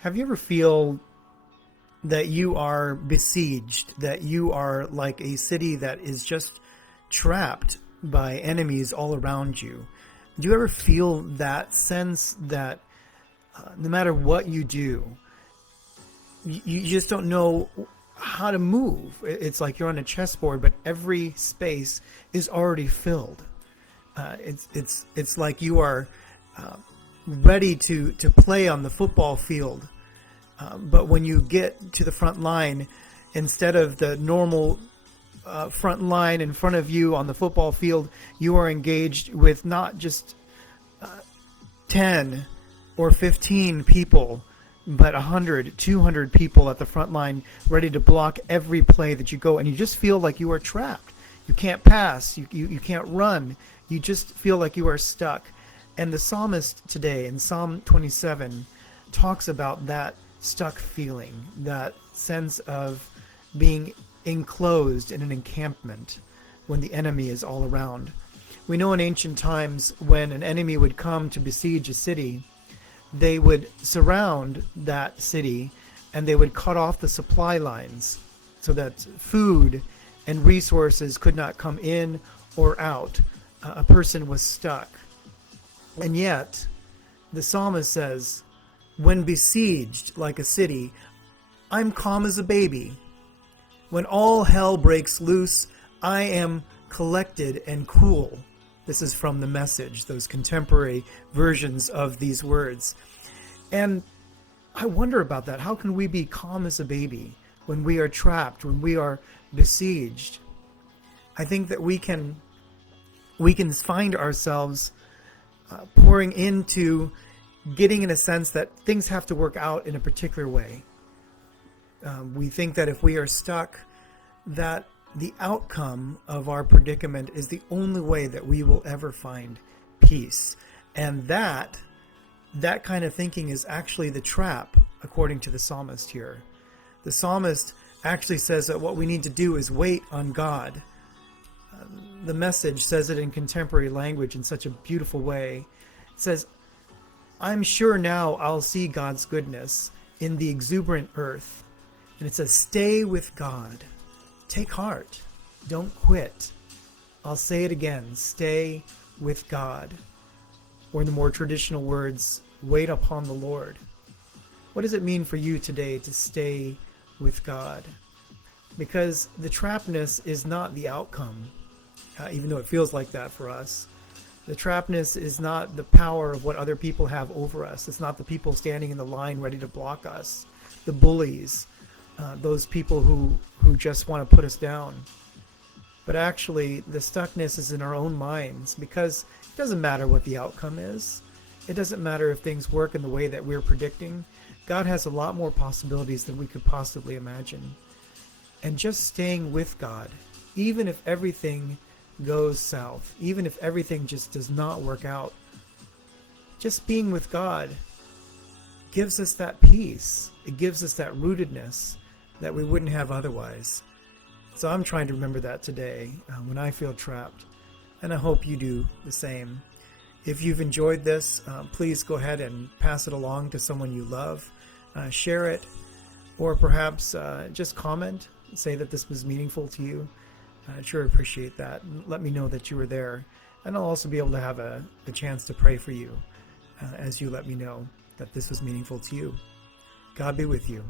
Have you ever feel that you are besieged, that you are like a city that is just trapped by enemies all around you? Do you ever feel that sense that no matter what you do, you just don't know how to move? It's like you're on a chessboard, but every space is already filled. It's like you are ready to play on the football field. But when you get to the front line, instead of the normal front line in front of you on the football field, you are engaged with not just 10 or 15 people, but 100, 200 people at the front line ready to block every play that you go. And you just feel like you are trapped. You can't pass. You can't run. You just feel like you are stuck. And the psalmist today in Psalm 27 talks about that stuck feeling, that sense of being enclosed in an encampment when the enemy is all around. We know in ancient times when an enemy would come to besiege a city, they would surround that city and they would cut off the supply lines so that food and resources could not come in or out. A person was stuck. And yet, the psalmist says, when besieged like a city, I'm calm as a baby. When all hell breaks loose, I am collected and cool. This is from the Message, those contemporary versions of these words. And I wonder about that. How can we be calm as a baby when we are trapped, when we are besieged? I think that we can find ourselves pouring into getting in a sense that things have to work out in a particular way. We think that if we are stuck, that the outcome of our predicament is the only way that we will ever find peace. And that kind of thinking is actually the trap, according to the psalmist here. The psalmist actually says that what we need to do is wait on God. The Message says it in contemporary language in such a beautiful way. It says, I'm sure now I'll see God's goodness in the exuberant earth. And it says, stay with God. Take heart. Don't quit. I'll say it again. Stay with God. Or in the more traditional words, wait upon the Lord. What does it mean for you today to stay with God? Because the trappedness is not the outcome, even though it feels like that for us. The trappedness is not the power of what other people have over us. It's not the people standing in the line ready to block us, the bullies, those people who just want to put us down. But actually, the stuckness is in our own minds, because it doesn't matter what the outcome is. It doesn't matter if things work in the way that we're predicting. God has a lot more possibilities than we could possibly imagine. And just staying with God, even if everything goes south, even if everything just does not work out, just being with God gives us that peace. It gives us that rootedness that we wouldn't have otherwise. So I'm trying to remember that today when I feel trapped, and I hope you do the same. If you've enjoyed this, please go ahead and pass it along to someone you love. Share it, or perhaps just comment, say that this was meaningful to you. I'd sure appreciate that. Let me know that you were there. And I'll also be able to have a chance to pray for you as you let me know that this was meaningful to you. God be with you.